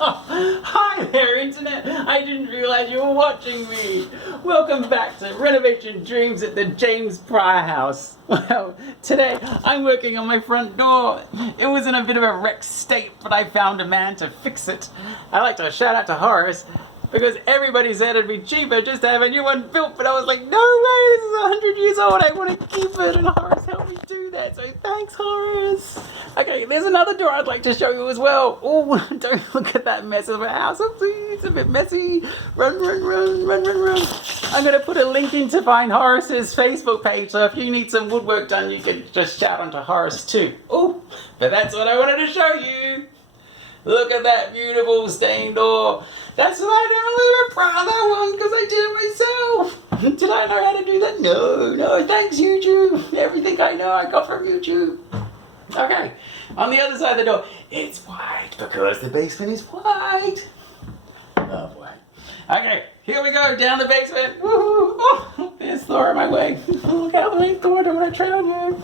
Hi there, Internet. I didn't realize you were watching me. Welcome back to Renovation Dreams at the James Pryor House. Well, today I'm working on my front door. It was in a bit of a wrecked state, but I found a man to fix it. I'd like to shout out to Horace, because everybody said it'd be cheaper just to have a new one built, but I was like, no way, this is 100 years old, I want to keep it, and Horace helped me do that, so thanks, Horace. Okay, there's another door I'd like to show you as well. Oh, don't look at that mess of a house. Oopsie, it's a bit messy. Run. I'm going to put a link in to find Horace's Facebook page, so if you need some woodwork done, you can just shout onto Horace too. Oh, but that's what I wanted to show you. Look at that beautiful stained door. That's right, I'm a little bit proud of that one because I did it myself. Did I know how to do that? No, thanks YouTube. Everything I know I got from YouTube. Okay, on the other side of the door, it's white because the basement is white. Oh boy. Okay, here we go, down the basement. Woohoo! Oh, there's Thor in my way. Look out, Thor, don't want to tread on you.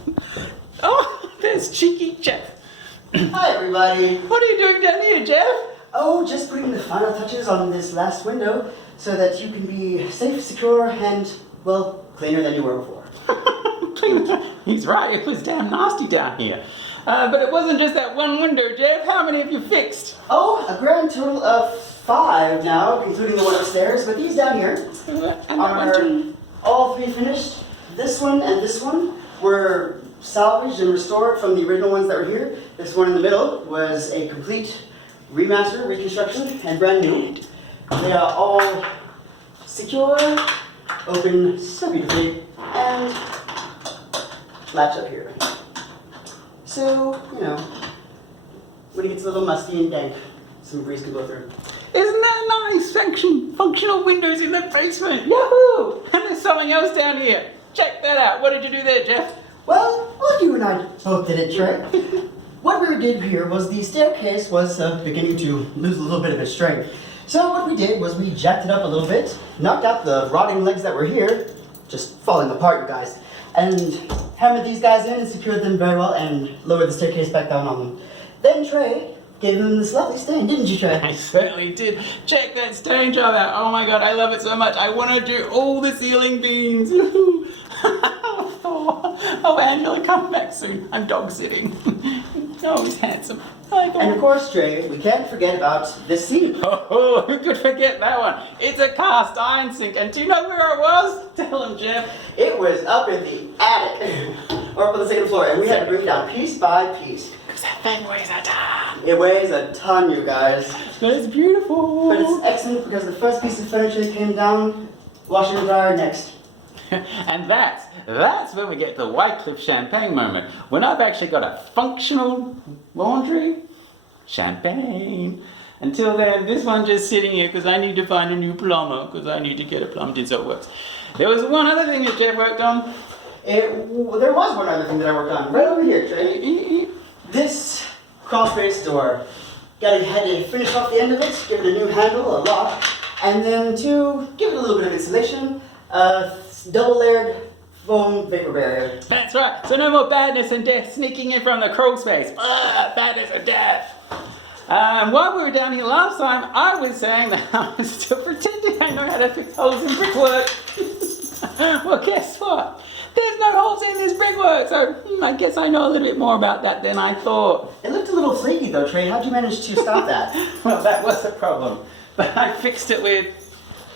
Oh, there's cheeky Jeff. Hi everybody! What are you doing down here, Jeff? Oh, just putting the final touches on this last window so that you can be safe, secure, and, well, cleaner than you were before. He's right, it was damn nasty down here. But it wasn't just that one window, Jeff. How many have you fixed? Oh, a grand total of 5 now, including the one upstairs, but these down here are all 3 finished. This one and this one were salvaged and restored from the original ones that were here. This one in the middle was a complete remaster, reconstruction, and brand new. They are all secure, open so beautifully, and latch up here. So, you know, when it gets a little musty and dank, some breeze can go through. Isn't that nice? Functional windows in the basement. Yahoo! And there's something else down here. Check that out. What did you do there, Jeff? Well, you and I both did it, Trey. What we did here was the staircase was beginning to lose a little bit of its strength. So what we did was we jacked it up a little bit, knocked out the rotting legs that were here, just falling apart, you guys, and hammered these guys in and secured them very well and lowered the staircase back down on them. Then Trey gave them this lovely stain, didn't you, Trey? I certainly did. Check that stain job out. Oh my god, I love it so much. I want to do all the ceiling beams. Oh, Angela, come back soon. I'm dog sitting. Oh, he's handsome. And of course, Trey, we can't forget about this sink. Oh, who could forget that one? It's a cast iron sink. And do you know where it was? Tell him, Jeff. It was up in the attic, or up on the second floor, and we had to bring it down piece by piece. Because that thing weighs a ton. It weighs a ton, you guys. But it's beautiful. But it's excellent because the first piece of furniture came down, washer and dryer next. And that's when we get the Wycliffe champagne moment. When I've actually got a functional laundry, champagne. Until then, this one's just sitting here because I need to find a new plumber because I need to get it plumbed in so it works. There was one other thing that Jeff worked on. There was one other thing that I worked on. Right over here, Trey. This crawl space door. Had to finish off the end of it, give it a new handle, a lock, and then to give it a little bit of insulation, double-layered foam vapor barrier. That's right. So no more badness and death sneaking in from the crawl space. Badness and death. While we were down here last time, I was saying that I was still pretending I know how to fix holes in brickwork. Well, guess what? There's no holes in this brickwork, so I guess I know a little bit more about that than I thought. It looked a little flaky though, Trey. How'd you manage to stop that? Well, that was a problem. But I fixed it with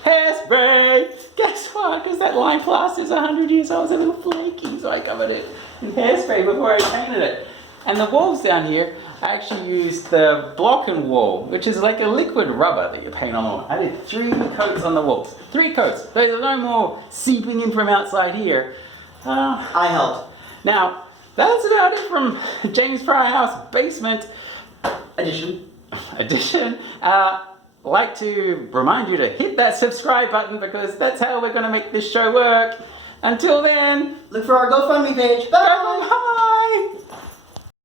hairspray. Guess what? Because that lime plaster is 100 years old, it's a little flaky, so I covered it in hairspray before I painted it. And the walls down here, I actually used the block-in wall, which is like a liquid rubber that you paint on the wall. I did 3 coats on the walls. 3 coats. There's no more seeping in from outside here. I helped. Now, that's about it from James Pryor House Basement Edition. Like to remind you to hit that subscribe button because that's how we're going to make this show work. Until then, look for our GoFundMe page. Bye! Bye!